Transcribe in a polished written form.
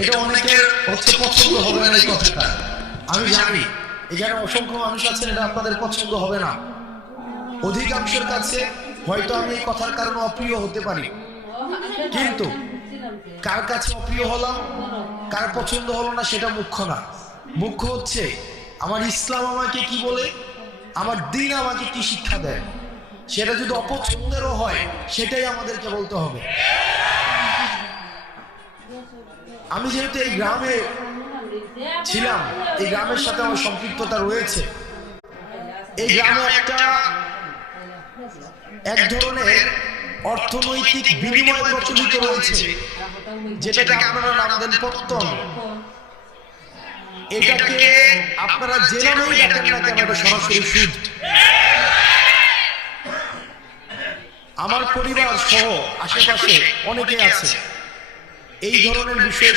এটা অনেকের হচ্ছে পছন্দ হবে না এই কথাটা, আমি জানি। এখানে অসংখ্য মানুষ আছেন, এটা আপনাদের পছন্দ হবে না। অধিকাংশের কাছে হয়তো আমি এই কথার কারণে অপ্রিয় হতে পারি, কিন্তু কার কাছে অপ্রিয় হলাম, কার পছন্দ হলো না সেটা মুখ্য না। মুখ্য হচ্ছে আমার ইসলাম আমাকে কি বলে, আমার দ্বীন আমাকে কি শিক্ষা দেয়। সেটা যদি অপছন্দেরও হয় সেটাই আমাদেরকে বলতে হবে। আমি যেহেতু এই গ্রামে ছিলাম, এই গ্রামের সাথে আমার সম্পৃক্ততা রয়েছে। এই গ্রামে এক ধরনের অর্থনৈতিক বিনিময় প্রচলিত রয়েছে, যেটাকে আপনারা নাম দেন পত্তন। এটাকে আপনারা যে নামেই ডাকেন না কেন, এটা সরাসরি সুদ। আমার পরিবার সহ আশেপাশে অনেকে আছে এই ধরনের বিষয়ে